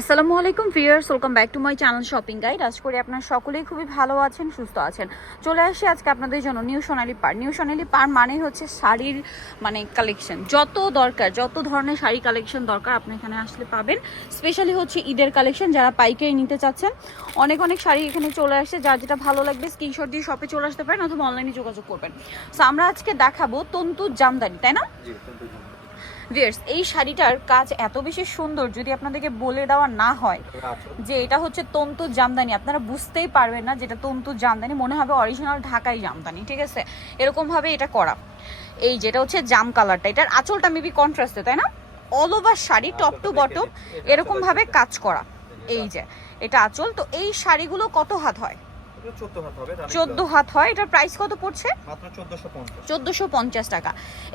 আসসালামু আলাইকুম viewers, welcome back to my channel shopping guide. আজ করি আপনারা সকলেই খুবই ভালো আছেন, সুস্থ আছেন। চলে আসি আজকে আপনাদের জন্য নিউ সোনালি পার নিউ সোনালি পার মানেই হচ্ছে শাড়ির মানে কালেকশন যত দরকার, যত ধরনের শাড়ি কালেকশন দরকার আপনি এখানে আসলে পাবেন। স্পেশালি হচ্ছে ঈদের কালেকশন যারা পাইকারি নিতে চাচ্ছেন। অনেক অনেক শাড়ি এখানে চলে আসছে যার যেটা ভালো লাগবে স্ক্রিনশট দিয়ে শপে চলে আসতে পারেন অথবা অনলাইনে যোগাযোগ করবেন। সো আমরা আজকে দেখাবো তন্তু জামদানি, তাই না? জি ভিউয়ার্স এই শাড়িটার কাজ এত বেশি সুন্দর যদি আপনাদেরকে বলে দেওয়া না হয় যে এটা হচ্ছে তন্তু জামদানি। আপনারা বুঝতেই পারবেন না যেটা তন্তু জামদানি মনে হবে অরিজিনাল ঢাকাই জামদানি ঠিক আছে? এরকম ভাবে এটা করা। এই যেটা হচ্ছে জাম কালারটা এটার আঁচলটা মেবি কন্ট্রাস্টে তাই না? All over sari top to bottom এরকম ভাবে কাজ করা। এই যে এটা আঁচল তো এই শাড়িগুলো কত হাত হয়? চোদ্দ হাত হয় এটার প্রাইস কত পড়ছে? চোদ্দশো পঞ্চাশ। টাকা।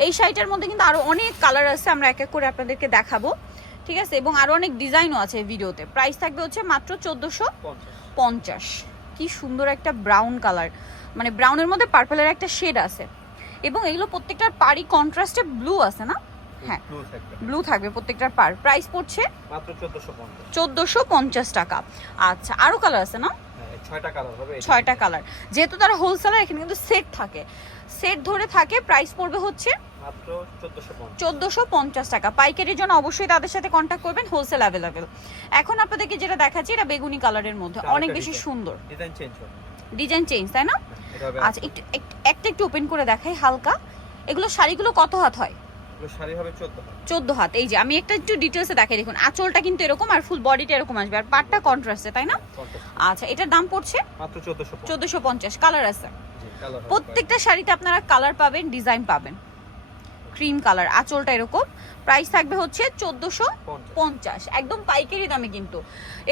এই শাড়িটার মধ্যে কিন্তু আরও অনেক কালার আছে আমরা এক এক করে আপনাদেরকে দেখাবো। ঠিক আছে? এবং আরও অনেক ডিজাইনও আছে ভিডিওতে প্রাইস থাকবে হচ্ছে মাত্র চোদ্দোশো পঞ্চাশ। কি সুন্দর একটা ব্রাউন কালার মানে ব্রাউনের মধ্যে পার্পলের একটা শেড আছে। এবং এগুলো প্রত্যেকটার পারি কন্ট্রাস্টে ব্লু আছে না? হ্যাঁ। ব্লু থাকবে। প্রত্যেকটার পার প্রাইস পড়ছে চোদ্দশো পঞ্চাশ। টাকা। আচ্ছা আরও কালার আছে না? ছয়টা কালার হবে ছয়টা কালার যেহেতু তারা হোলসেলার এখানে কিন্তু সেট থাকে। সেট ধরে থাকে প্রাইস পড়বে হচ্ছে চোদ্দশো পঞ্চাশ। টাকা। পাইকারির জন্য অবশ্যই তাদের সাথে কন্ট্যাক্ট করবেন হোলসেল অ্যাভেলেবেল এখন আপনাদেরকে যেটা দেখাচ্ছি এটা বেগুনি কালারের মধ্যে। অনেক বেশি সুন্দর। ডিজাইন চেঞ্জ তাই না? হ্যাঁ, আচ্ছা একটু একটা একটু ওপেন করে দেখাই হালকা। এগুলো শাড়িগুলো কত হাত হয়? চোদ্দ হাত। এই যে আমি একটা একটু ডিটেলসে দেখাই দেখুন আঁচলটা কিন্তু এরকম আর ফুল বডিটা এরকম আসবে আর পাটটা কন্ট্রাস্টে তাই না? আচ্ছা এটার দাম পড়ছে? মাত্র চোদ্দশো পঞ্চাশ। কালার আছে। প্রত্যেকটা শাড়িতে আপনারা কালার পাবেন ডিজাইন পাবেন। ক্রিম কালার আঁচলটা এরকম। প্রাইস থাকবে হচ্ছে চোদ্দোশো পঞ্চাশ। একদম পাইকারি দামে কিন্তু।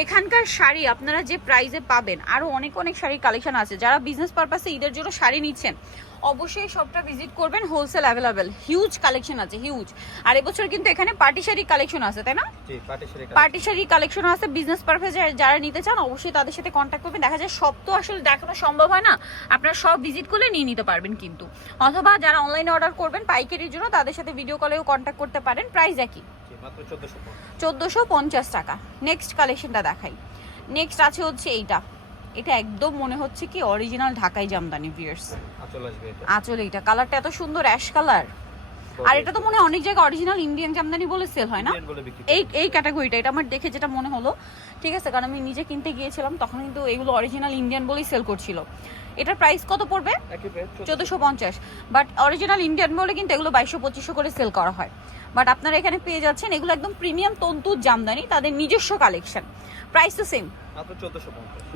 এখানকার শাড়ি আপনারা যে প্রাইসে পাবেন আরও অনেক অনেক শাড়ির কালেকশন আছে। যারা বিজনেস পারপাসে ঈদের জন্য শাড়ি নিচ্ছেন অবশ্যই সবটা ভিজিট করবেন হোলসেল অ্যাভেলেবেল হিউজ কালেকশন আছে হিউজ আর এবছর কিন্তু এখানে পার্টি শাড়ি কালেকশন আছে তাই না? পার্টি শাড়ি কালেকশন আছে বিজনেস পারপাসে যারা নিতে চান অবশ্যই তাদের সাথে কন্ট্যাক্ট করবেন। দেখা যায় সব তো আসলে দেখানো সম্ভব হয় না। আপনারা সব ভিজিট করলে নিয়ে নিতে পারবেন কিন্তু। অথবা যারা অনলাইনে অর্ডার করবেন পাইকারির জন্য তাদের সাথে ভিডিও কলেও কন্ট্যাক্ট করতে পারেন। প্রাইস একই। চোদ্দশো পঞ্চাশ। টাকা। নেক্সট কালেকশনটা দেখাই। নেক্সট আছে হচ্ছে এইটা। এটা একদম মনে হচ্ছে কি অরিজিনাল ঢাকাই জামদানি ভিয়ার্স আচল এটা। আঁচল এইটা। কালারটা এত সুন্দর অ্যাশ কালার আর এটা তো মনে হয় অনেক জায়গায় অরিজিনাল ইন্ডিয়ান জামদানি বলে সেল হয় না? এই এই ক্যাটাগরিটা এটা আমার দেখে যেটা মনে হলো। ঠিক আছে কারণ আমি নিজে কিনতে গিয়েছিলাম তখন কিন্তু এগুলো অরিজিনাল ইন্ডিয়ান বলেই সেল করছিল। এটার প্রাইস কত পড়বে? চোদ্দোশো। পঞ্চাশ। বাট অরিজিনাল ইন্ডিয়ান বলে কিন্তু এগুলো বাইশশো পঁচিশশো করে সেল করা হয়। বাট আপনারা এখানে পেয়ে যাচ্ছেন এগুলো একদম প্রিমিয়াম তন্তু জামদানি তাদের নিজস্ব কালেকশন প্রাইস তো সেম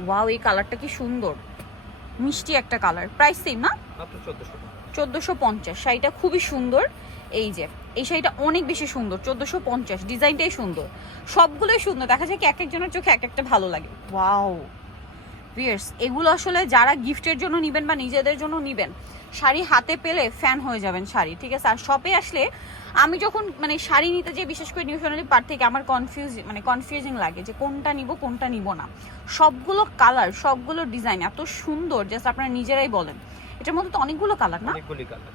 ওয়াও এই কালারটা কি সুন্দর। মিষ্টি একটা কালার প্রাইস সেম না? চোদ্দশো পঞ্চাশ। শাড়িটা খুবই সুন্দর। এই যে, এই শাড়িটা অনেক বেশি সুন্দর, চোদ্দোশো পঞ্চাশ। ডিজাইনটাই সুন্দর। সবগুলোই সুন্দর। দেখা যায় কি এক একজনের চোখে এক একটা ভালো লাগে। ওয়াও! ভিয়ার্স এগুলো আসলে যারা গিফটের জন্য নিবেন বা নিজেদের জন্য নিবেন, শাড়ি হাতে পেলে ফ্যান হয়ে যাবেন শাড়ি, ঠিক আছে? আর শপে আসলে আমি যখন মানে শাড়ি নিতে যাই বিশেষ করে নিউ সোনালি পার থেকে আমার কনফিউজ মানে কনফিউজিং লাগে যে কোনটা নিব কোনটা নিব না। সবগুলো কালার সবগুলো ডিজাইন এত সুন্দর জাস্ট আপনারা নিজেরাই বলেন। এটার মধ্যে তো অনেকগুলো কালার না? অনেকগুলি কালার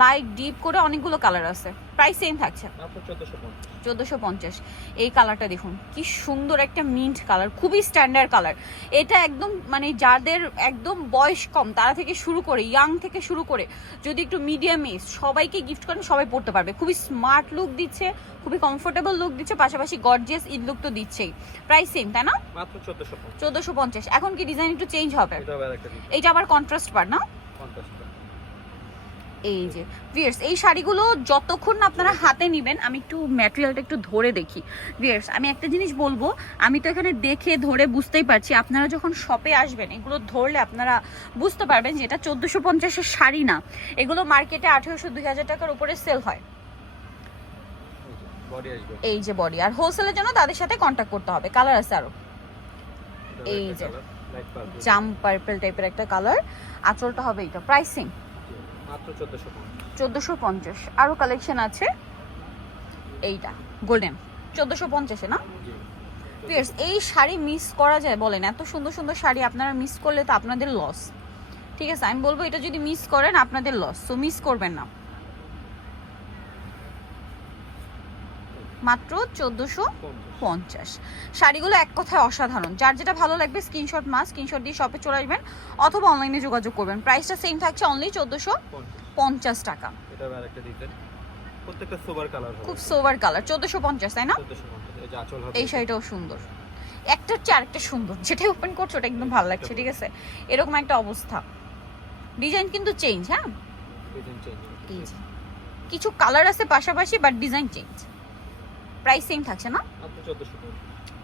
লাইট ডিপ করে অনেকগুলো কালার আছে। প্রাইস সেম থাকছে। চোদ্দশো পঞ্চাশ। এই কালারটা দেখুন কি সুন্দর একটা মিন্ট কালার খুবই স্ট্যান্ডার্ড কালার এটা একদম মানে যাদের একদম বয়স কম তারা থেকে শুরু করে ইয়াং থেকে শুরু করে যদি একটু মিডিয়াম এজ সবাইকে গিফট করেন সবাই পড়তে পারবে। খুবই স্মার্ট লুক দিচ্ছে খুবই কমফোর্টেবল লুক দিচ্ছে পাশাপাশি গর্জিয়াস ঈদ লুক তো দিচ্ছেই। প্রাইস সেম তাই না? চোদ্দশো পঞ্চাশ। এখন কি ডিজাইন একটু চেঞ্জ হবে? এটা আবার কন্ট্রাস্ট পার না? টাকা এই যে ভিয়ার্স এই শাড়িগুলো যতক্ষণ না আপনারা হাতে নেবেন আমি একটু ম্যাটেরিয়ালটা একটু ধরে দেখি। ভিয়ার্স আমি একটা জিনিস বলব আমি তো এখানে দেখে ধরে বুঝতেই পারছি আপনারা যখন শপে আসবেন এগুলো ধরলে আপনারা বুঝতে পারবেন যে এটা চোদ্দোশো পঞ্চাশের শাড়ি না। এগুলো মার্কেটে আঠেরোশো দুই হাজার টাকার উপরে সেল হয়। এই যে বডি আর হোলসেলের জন্য তাদের সাথে কন্ট্যাক্ট করতে হবে কালার আছে এটা এই যে। জাম পার্পল টাইপের একটা কালার আঁচলটা হবে এটা প্রাইসিং চোদ্দশো পঞ্চাশ। আরও কালেকশন আছে? এইটা গোল্ডেন চোদ্দোশো পঞ্চাশে না? পিয়ার্স এই শাড়ি মিস করা যায় বলেন। এত সুন্দর সুন্দর শাড়ি আপনারা মিস করলে তো আপনাদের লস ঠিক আছে আমি বলব এটা যদি মিস করেন আপনাদের লস সো মিস করবেন না। মাত্র চোদ্দোশো পঞ্চাশ। শাড়িগুলো এক কথায় অসাধারণ। যার যেটা ভালো লাগবে স্ক্রিনশট মাস স্ক্রিনশট দিয়ে শপে চলে আসবেন অথবা অনলাইনে যোগাযোগ করবেন। প্রাইসটা সেম থাকছে অনলি চোদ্দোশো পঞ্চাশ। টাকা। একটা খুব সোভার কালার চোদ্দোশো পঞ্চাশ তাই না? এই শাড়িটাও সুন্দর। একটার চেয়ে আরেকটা সুন্দর। যেটাই ওপেন করছ ওটা একদম ভালো লাগছে ঠিক আছে? এরকম একটা অবস্থা। ডিজাইন কিন্তু চেঞ্জ হ্যাঁ? কিছু কালার আছে পাশাপাশি but design change price same থাকছে না?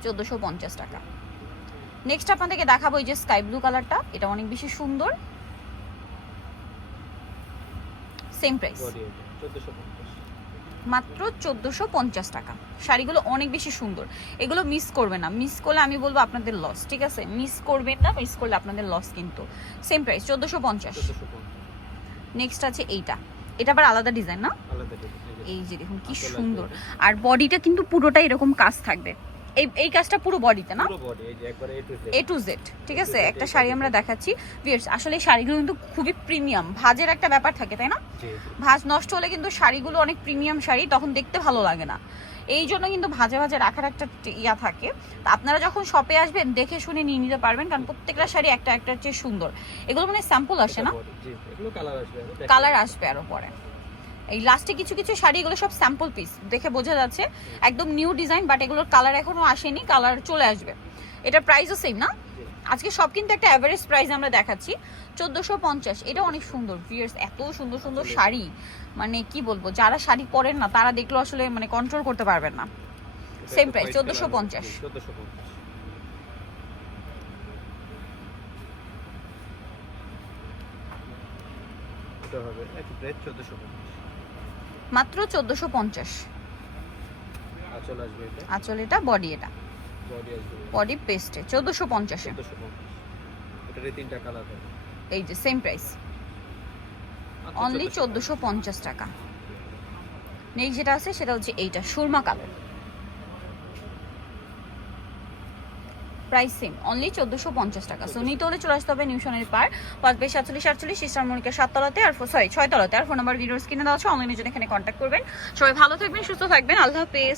চোদ্দশো পঞ্চাশ। টাকা। নেক্সট আপনাদেরকে দেখাবো এই যে স্কাই ব্লু কালারটা এটা অনেক বেশি সুন্দর। সেম প্রাইস মাত্র চোদ্দোশো পঞ্চাশ টাকা। শাড়িগুলো অনেক বেশি সুন্দর। এগুলো মিস করবে না। মিস করলে আমি বলব আপনাদের লস ঠিক আছে? মিস করবেন না মিস করলে আপনাদের লস কিন্তু। সেম প্রাইস চোদ্দোশো পঞ্চাশ। নেক্সট আছে এইটা। এটা আবার আলাদা ডিজাইন না? আলাদা ডিজাইন এই যে দেখুন কি সুন্দর। আর বডিটা কিন্তু পুরোটা এরকম কাজ থাকবে। এই এই কাজটা পুরো বডিতে না? এ টু জেড ঠিক আছে? একটা শাড়ি আমরা দেখাচ্ছি। ভিউয়ার্স আসলে শাড়িগুলো কিন্তু খুবই প্রিমিয়াম ভাজের একটা ব্যাপার থাকে তাই না? ভাঁজ নষ্ট হলে কিন্তু শাড়িগুলো অনেক প্রিমিয়াম শাড়ি তখন দেখতে ভালো লাগে না। এই জন্য কিন্তু ভাজে ভাজে রাখার একটা ইয়া থাকে। তো আপনারা যখন শপে আসবেন দেখে শুনে নিয়ে নিতে পারবেন কারণ প্রত্যেকটা শাড়ি একটা একটা চেয়ে সুন্দর। এগুলো মানে স্যাম্পল আসে না? কালার আসবে আরও, দেখ- কালার আসবে আরও পরে। এই লাস্টে কিছু কিছু শাড়ি এগুলো সব স্যাম্পল পিস দেখে বোঝা যাচ্ছে। একদম নিউ ডিজাইন বাট এগুলোর কালার এখনও আসেনি কালার চলে আসবে। এটার প্রাইসও সেম না? আজকে সব কিন্তু একটা অ্যাভারেজ প্রাইস আমরা দেখাচ্ছি চোদ্দোশো পঞ্চাশ। এটা অনেক সুন্দর ভিয়ার্স এত সুন্দর সুন্দর শাড়ি। মানে কি বলব যারা শাড়ি পরেন না তারা দেখল আসলে মানে কন্ট্রোল করতে পারবেন না। সেম প্রাইস একটা price, white 1450 colour, জি, 1450 এটা হবে একই প্রাইস 1450 মাত্র চোদ্দোশো পঞ্চাশ। আঁচল এটা? বডি এটা বডি পেস্টে চোদ্দোশো পঞ্চাশে। 1450 এটারই তিনটা এই যে সেম প্রাইস অনলি 1450 চোদ্দোশো পঞ্চাশ। টাকা। নেক্সট যেটা আছে সেটা হচ্ছে এইটা Surma colour price same only চোদ্দোশো পঞ্চাশ টাকা। সো নিতে হলে চলে আসতে হবে নিউশনের পার পাঁচ বেশ সাতচল্লিশ, আটচল্লিশ ইস্টার মনিকা সাততলাতে আর সরি ছয়তলাতে আর ফোন নাম্বার ভিডিওস কিনে দেওয়া আছে অনলাইনের জন্য এখানে কন্ট্যাক্ট করবেন। সবাই ভালো থাকবেন, সুস্থ থাকবেন, আল্লাহ হাফেজ।